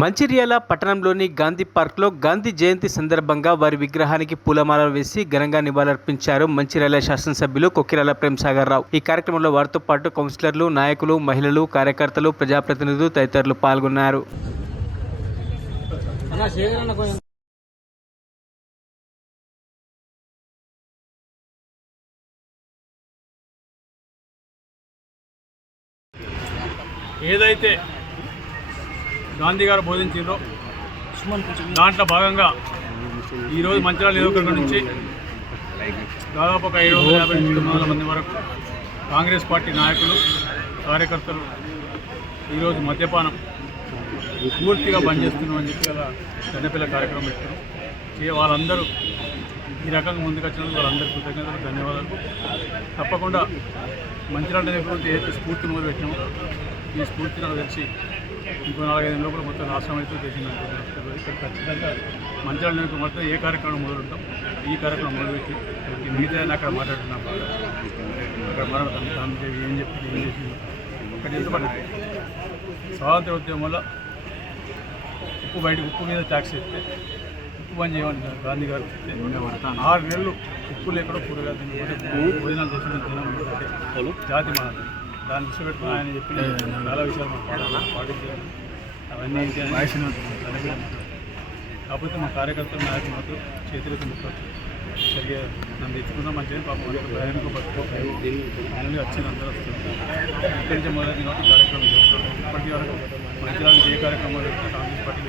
మంచిర్యాల పట్టణంలోని గాంధీ పార్క్లో గాంధీ జయంతి సందర్భంగా వారి విగ్రహానికి పూలమాలలు వేసి ఘనంగా నివాళులర్పించారు మంచిర్యాల శాసనసభ్యులు కొక్కిరాల ప్రేమ్సాగర్ రావు. ఈ కార్యక్రమంలో వారితో పాటు కౌన్సిలర్లు, నాయకులు, మహిళలు, కార్యకర్తలు, ప్రజాప్రతినిధులు తదితరులు పాల్గొన్నారు. ఏదైతే గాంధీ గారు బోధించారో దాంట్లో భాగంగా ఈరోజు మంచిర్యాల నియోజకవర్గం నుంచి దాదాపు ఒక 750-900 మంది వరకు కాంగ్రెస్ పార్టీ నాయకులు, కార్యకర్తలు ఈరోజు మద్యపానం పూర్తిగా బంద్ చేస్తున్నామని చెప్పి అలా దండపిల్ల కార్యక్రమం పెట్టారు. వాళ్ళందరూ ఈ రకంగా ముందుకు వచ్చినందుకు వాళ్ళందరికీ కృతజ్ఞతలు, ధన్యవాదాలు. తప్పకుండా మంచిర్యాల నియోజకవర్గం ఏదైతే స్ఫూర్తి మొదలు పెట్టినామో ఈ స్ఫూర్తి నాకు తెలిసి ఇంకో 4-5 లోపల మొత్తం రాష్ట్రం అయితే చేసింది. ఇక్కడ ఖచ్చితంగా మంచిర్యాల నియోజకవర్గం మొత్తం ఏ కార్యక్రమం మొదలుంటాం ఈ కార్యక్రమం మొదలుపెట్టి మిగతా అక్కడ మాట్లాడుతున్నాం. అక్కడ మాట్లాడతాం ఏం చెప్పి ఏం చేసి ఒకటి ఎందుకంటే స్వాతంత్ర ఉద్యమం వల్ల ఉప్పు మీద ట్యాక్స్ ఇస్తే ఉప్పు బంద్ చేయమని గాంధీ గారు 6 నెలలు ఉప్పు లేకుండా కూరగాయలు తినకపోతే భోజనాలు చేసిన జాతి మనది. దాన్ని దృష్టి పెట్టుకుని ఆయన చెప్పిన చాలా విషయాలు మనం పాటించాలి. అవన్నీ కాకపోతే మా కార్యకర్తలు, నాయకులు మాత్రం చేతులకు ముక్కచ్చు సరిగ్గా నన్ను తెచ్చుకున్నా మంచిగా పాపం ప్రయాణిక పట్టుకోవాలి వచ్చింది అందరూ వస్తుంది. ఇక్కడి నుంచి మొదలైంది కాబట్టి కార్యక్రమం చేస్తాం. ఇప్పటికీ వరకు మంచిర్యాల ఏ కార్యక్రమాలు కాంగ్రెస్ పార్టీ